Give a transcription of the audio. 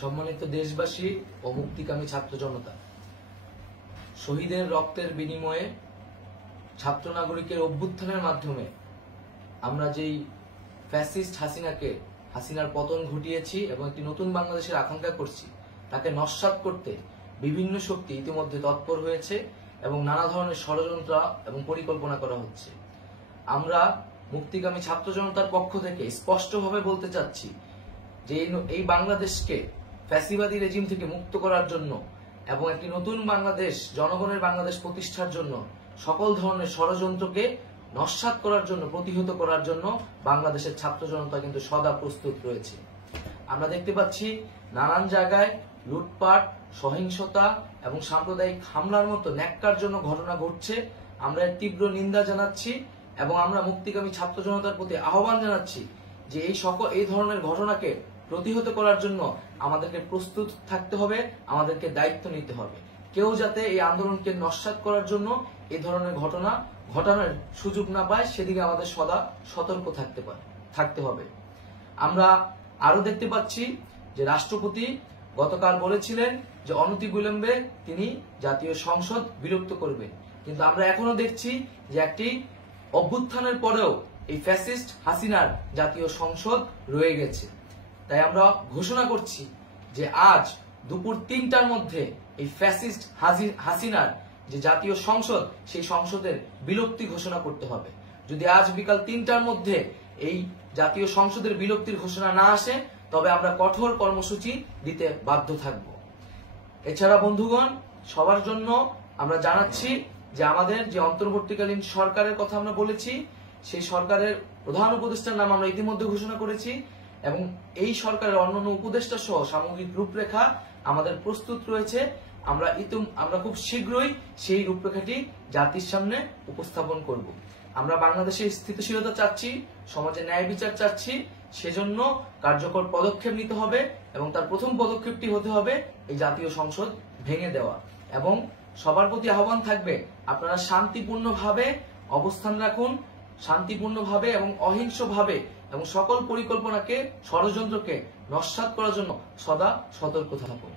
সম্মানিত দেশবাসী ও মুক্তিকামী ছাত্র জনতা, শহীদের রক্তের বিনিময়ে ছাত্র নাগরিকের অভ্যুত্থানের মাধ্যমে আমরা যেই ফ্যাসিস্ট হাসিনার পতন ঘটিয়েছি এবং একটি নতুন বাংলাদেশের আকাঙ্ক্ষা করছি, তাকে নস্যাৎ করতে বিভিন্ন শক্তি ইতিমধ্যে তৎপর হয়েছে এবং নানা ধরনের ষড়যন্ত্র এবং পরিকল্পনা করা হচ্ছে। আমরা মুক্তিকামী ছাত্র জনতার পক্ষ থেকে স্পষ্টভাবে বলতে চাচ্ছি যে এই বাংলাদেশকে ফ্যাসিবাদী রেজিম থেকে মুক্ত করার জন্য এবং একটি নতুন বাংলাদেশ, জনগণের বাংলাদেশ প্রতিষ্ঠার জন্য সকল ধরনের ষড়যন্ত্রকে নস্যাৎ করার জন্য, প্রতিহত করার জন্য বাংলাদেশের ছাত্র জনতা কিন্তু সদা প্রস্তুত রয়েছে। আমরা দেখতে পাচ্ছি নানান জায়গায় লুটপাট, সহিংসতা এবং সাম্প্রদায়িক হামলার মতো ন্যাক্কারজনক ঘটনা ঘটছে। আমরা এর তীব্র নিন্দা জানাচ্ছি এবং আমরা মুক্তিকামী ছাত্র জনতার প্রতি আহ্বান জানাচ্ছি যে এই ধরনের ঘটনাকে প্রতিহত করার জন্য আমাদেরকে প্রস্তুত থাকতে হবে, আমাদেরকে দায়িত্ব নিতে হবে। কেউ যাতে এই আন্দোলনকে নস্যাৎ করার জন্য এই ধরনের ঘটনা ঘটানোর সুযোগ না পায়, সেদিকে আমাদের সদা সতর্ক থাকতে হবে। আমরা আরো দেখতে পাচ্ছি যে রাষ্ট্রপতি গতকাল বলেছিলেন যে অনতিবিলম্বে তিনি জাতীয় সংসদ বিলুপ্ত করবেন, কিন্তু আমরা এখনো দেখছি যে একটি অভ্যুত্থানের পরেও এই ফ্যাসিস্ট হাসিনার জাতীয় সংসদ রয়ে গেছে। তাই আমরা ঘোষণা করছি যে আজ দুপুর ৩টার মধ্যে এই ফ্যাসিস্ট হাসিনার যে জাতীয় সংসদ, সেই সংসদের বিলুপ্তি ঘোষণা করতে হবে। যদি আজ বিকাল ৩টার মধ্যে এই জাতীয় সংসদের বিলুপ্তির ঘোষণা না আসে, তবে আমরা কঠোর কর্মসূচি দিতে বাধ্য থাকব। এছাড়া বন্ধুগণ, সবার জন্য আমরা জানাচ্ছি যে আমাদের যে অন্তর্বর্তীকালীন সরকারের কথা আমরা বলেছি, সেই সরকারের প্রধান উপদেষ্টার নাম আমরা ইতিমধ্যে ঘোষণা করেছি এবং এই সরকারের অন্যান্য উপদেষ্টা সহ সামগ্রিক রূপরেখা আমাদের প্রস্তুত রয়েছে। আমরা খুব শীঘ্রই সেই রূপরেখাটি জাতির সামনে উপস্থাপন করব। আমরা বাংলাদেশের স্থিতিশীলতা চাচ্ছি, সমাজে ন্যায় বিচার চাচ্ছি, সেজন্য কার্যকর পদক্ষেপ নিতে হবে এবং তার প্রথম পদক্ষেপটি হতে হবে এই জাতীয় সংসদ ভেঙে দেওয়া। এবং সবার প্রতি আহ্বান থাকবে, আপনারা শান্তিপূর্ণভাবে অবস্থান রাখুন, শান্তিপূর্ণভাবে এবং অহিংসভাবে এবং সকল পরিকল্পনাকে, ষড়যন্ত্রকে নস্যাৎ করার জন্য সদা সতর্ক থাকুন।